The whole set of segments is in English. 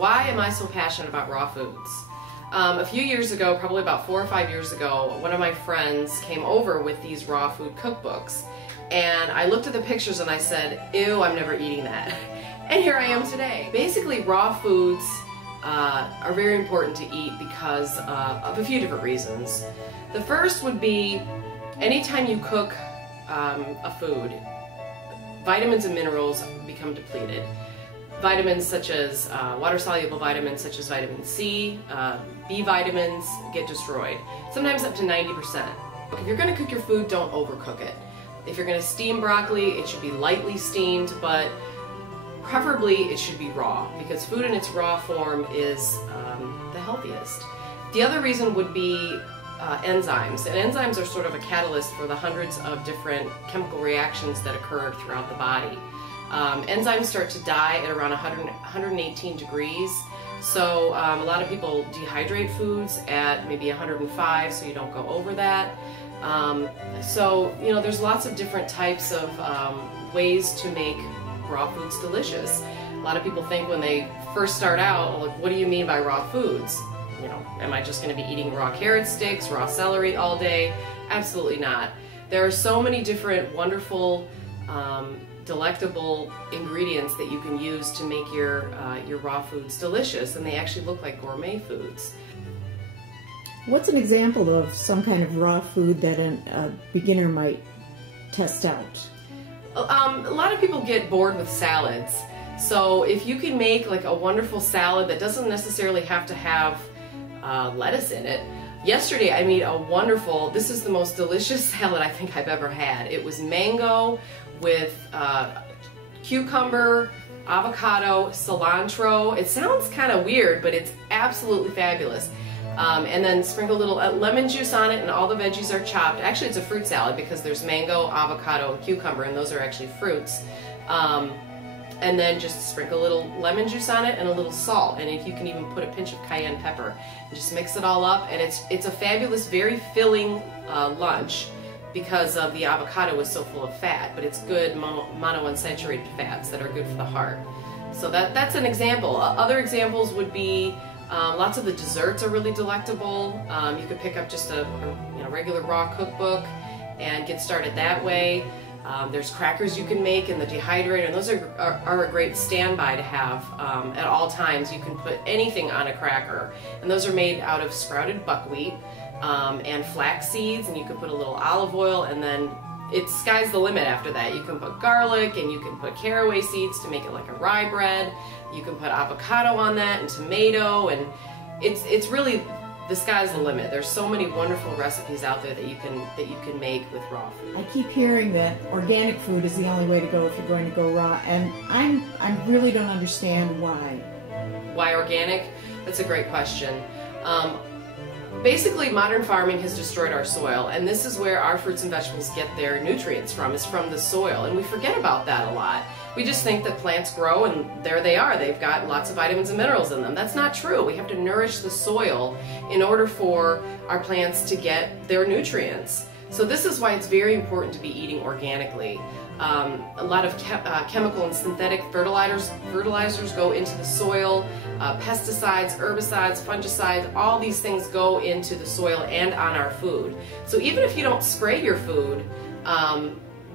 Why am I so passionate about raw foods? A few years ago, probably about 4 or 5 years ago, one of my friends came over with these raw food cookbooks, and I looked at the pictures and I said, ew, I'm never eating that. And here I am today. Basically, raw foods are very important to eat because of a few different reasons. The first would be anytime you cook a food, vitamins and minerals become depleted. Vitamins such as water-soluble vitamins such as vitamin C, B vitamins get destroyed, sometimes up to 90%. If you're going to cook your food, don't overcook it. If you're going to steam broccoli, it should be lightly steamed, but preferably it should be raw, because food in its raw form is the healthiest. The other reason would be enzymes, and enzymes are sort of a catalyst for the hundreds of different chemical reactions that occur throughout the body. Enzymes start to die at around 118 degrees, so a lot of people dehydrate foods at maybe 105, so you don't go over that. So, you know, there's lots of different types of ways to make raw foods delicious. A lot of people think when they first start out, like, what do you mean by raw foods? You know, am I just going to be eating raw carrot sticks, raw celery all day? Absolutely not. There are so many different wonderful, delectable ingredients that you can use to make your raw foods delicious, and they actually look like gourmet foods. What's an example of some kind of raw food that a beginner might test out? A lot of people get bored with salads, so if you can make like a wonderful salad that doesn't necessarily have to have lettuce in it. Yesterday I made a wonderful, this is the most delicious salad I think I've ever had. It was mango with cucumber, avocado, cilantro. It sounds kind of weird, but it's absolutely fabulous. And then sprinkle a little lemon juice on it, and all the veggies are chopped. Actually, it's a fruit salad because there's mango, avocado, and cucumber, and those are actually fruits. And then just sprinkle a little lemon juice on it and a little salt, and if you can even put a pinch of cayenne pepper. And just mix it all up, and it's a fabulous, very filling lunch because of the avocado is so full of fat, but it's good monounsaturated fats that are good for the heart. So that's an example. Other examples would be lots of the desserts are really delectable. You could pick up just a regular raw cookbook and get started that way. There's crackers you can make in the dehydrator, and those are a great standby to have at all times. You can put anything on a cracker, and those are made out of sprouted buckwheat and flax seeds, and you can put a little olive oil, and then it's sky's the limit after that. You can put garlic, and you can put caraway seeds to make it like a rye bread. You can put avocado on that and tomato, and it's really, the sky's the limit. There's so many wonderful recipes out there that you can make with raw food. I keep hearing that organic food is the only way to go if you're going to go raw, and I really don't understand why. Why organic? That's a great question. Basically, modern farming has destroyed our soil, and this is where our fruits and vegetables get their nutrients from, is from the soil, and we forget about that a lot. We just think that plants grow and there they are. They've got lots of vitamins and minerals in them. That's not true. We have to nourish the soil in order for our plants to get their nutrients. So this is why it's very important to be eating organically. A lot of chemical and synthetic fertilizers go into the soil. Pesticides, herbicides, fungicides, all these things go into the soil and on our food. So even if you don't spray your food,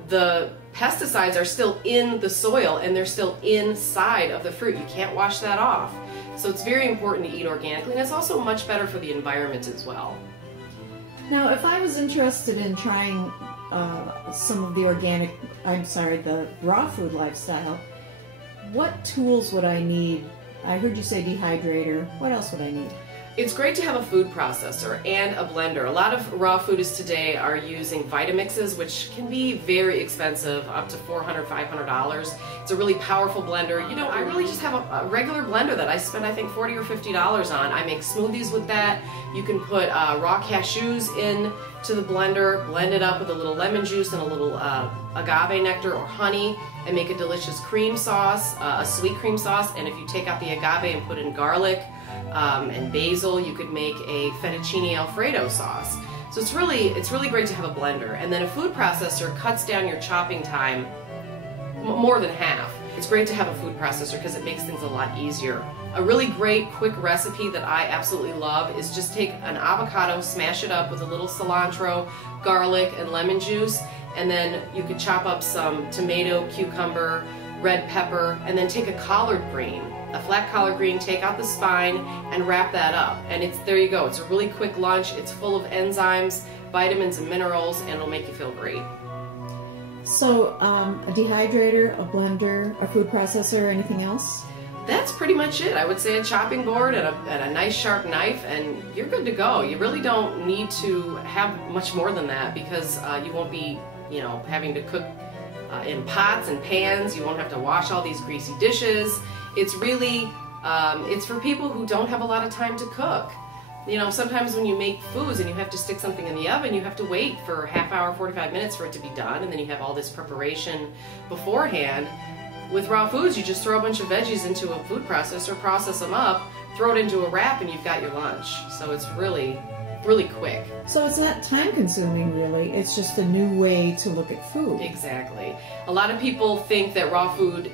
the pesticides are still in the soil and they're still inside of the fruit. You can't wash that off. So it's very important to eat organically, and it's also much better for the environment as well. Now, if I was interested in trying some of the the raw food lifestyle, what tools would I need? I heard you say dehydrator. What else would I need? It's great to have a food processor and a blender. A lot of raw foodists today are using Vitamixes, which can be very expensive, up to $400, $500. It's a really powerful blender. You know, I really just have a regular blender that I spend, I think, $40 or $50 on. I make smoothies with that. You can put raw cashews in to the blender, blend it up with a little lemon juice and a little agave nectar or honey, and make a delicious cream sauce, a sweet cream sauce. And if you take out the agave and put in garlic, and basil, you could make a fettuccine alfredo sauce. So it's really great to have a blender. And then a food processor cuts down your chopping time more than half. it's great to have a food processor because it makes things a lot easier. A really great quick recipe that I absolutely love is just take an avocado, smash it up with a little cilantro, garlic, and lemon juice, and then you could chop up some tomato, cucumber, red pepper, and then take a collard green, a flat collard green, take out the spine, and wrap that up. And there you go. It's a really quick lunch. It's full of enzymes, vitamins, and minerals, and it'll make you feel great. So, a dehydrator, a blender, a food processor, anything else? That's pretty much it. I would say a chopping board and a nice sharp knife, and you're good to go. You really don't need to have much more than that because you won't be, having to cook in pots and pans. You won't have to wash all these greasy dishes. It's really, it's for people who don't have a lot of time to cook. Sometimes when you make foods and you have to stick something in the oven, you have to wait for a half hour, 45 minutes for it to be done, and then you have all this preparation beforehand. With raw foods, you just throw a bunch of veggies into a food processor, process them up, throw it into a wrap, and you've got your lunch. So it's really, really quick. So it's not time consuming, really. It's just a new way to look at food. Exactly. A lot of people think that raw foods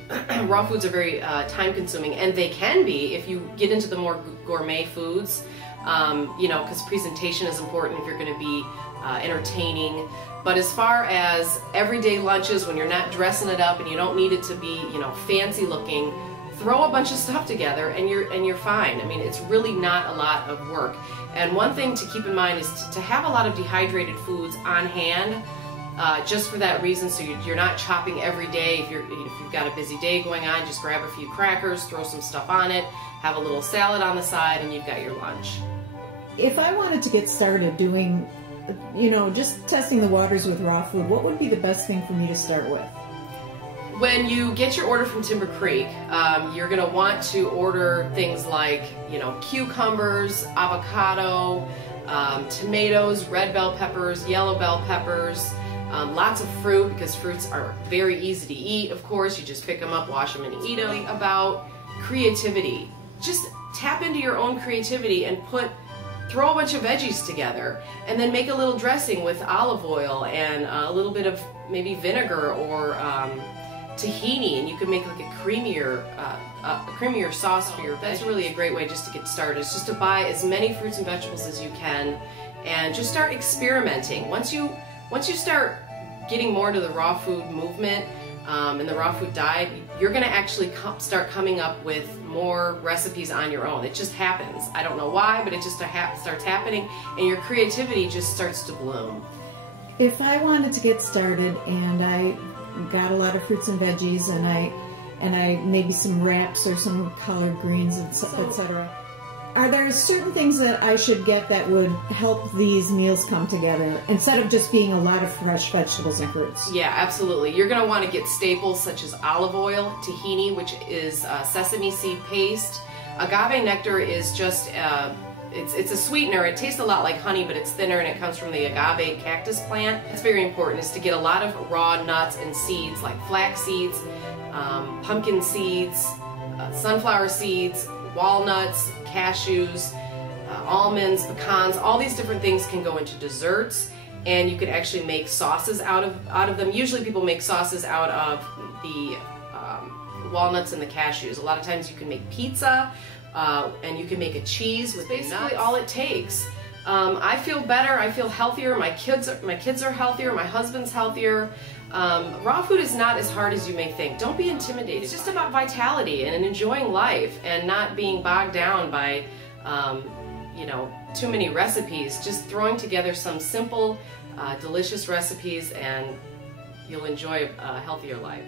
are very time consuming, and they can be if you get into the more gourmet foods. Because presentation is important if you're going to be entertaining. But as far as everyday lunches, when you're not dressing it up and you don't need it to be, fancy looking, throw a bunch of stuff together and you're fine. I mean, it's really not a lot of work. And one thing to keep in mind is to have a lot of dehydrated foods on hand, just for that reason, so you're not chopping every day. If you've got a busy day going on, just grab a few crackers, throw some stuff on it, have a little salad on the side, and you've got your lunch. If I wanted to get started doing, just testing the waters with raw food, what would be the best thing for me to start with? When you get your order from Timber Creek, you're going to want to order things like, cucumbers, avocado, tomatoes, red bell peppers, yellow bell peppers, lots of fruit, because fruits are very easy to eat. Of course, you just pick them up, wash them, and eat them. About creativity. Just tap into your own creativity and throw a bunch of veggies together, and then make a little dressing with olive oil and a little bit of maybe vinegar or tahini, and you can make like a creamier sauce for your veggies. That's really a great way just to get started. It's just to buy as many fruits and vegetables as you can, and just start experimenting. Once you start getting more into the raw food movement and the raw food diet, you're going to actually start coming up with more recipes on your own. It just happens. I don't know why, but it just starts happening, and your creativity just starts to bloom. If I wanted to get started and I got a lot of fruits and veggies and I maybe some wraps or some collard greens, etc., are there certain things that I should get that would help these meals come together instead of just being a lot of fresh vegetables and fruits? Yeah, absolutely. You're going to want to get staples such as olive oil, tahini, which is sesame seed paste. Agave nectar is just, it's a sweetener. It tastes a lot like honey, but it's thinner, and it comes from the agave cactus plant. It's very important is to get a lot of raw nuts and seeds like flax seeds, pumpkin seeds, sunflower seeds, walnuts, cashews, almonds, pecans. All these different things can go into desserts, and you could actually make sauces out of them. Usually people make sauces out of the walnuts and the cashews. A lot of times you can make pizza, and you can make a cheese with basically nuts. All it takes. I feel better. I feel healthier. My kids are healthier. My husband's healthier. Raw food is not as hard as you may think. Don't be intimidated. It's just about vitality and enjoying life and not being bogged down by, too many recipes. Just throwing together some simple, delicious recipes, and you'll enjoy a healthier life.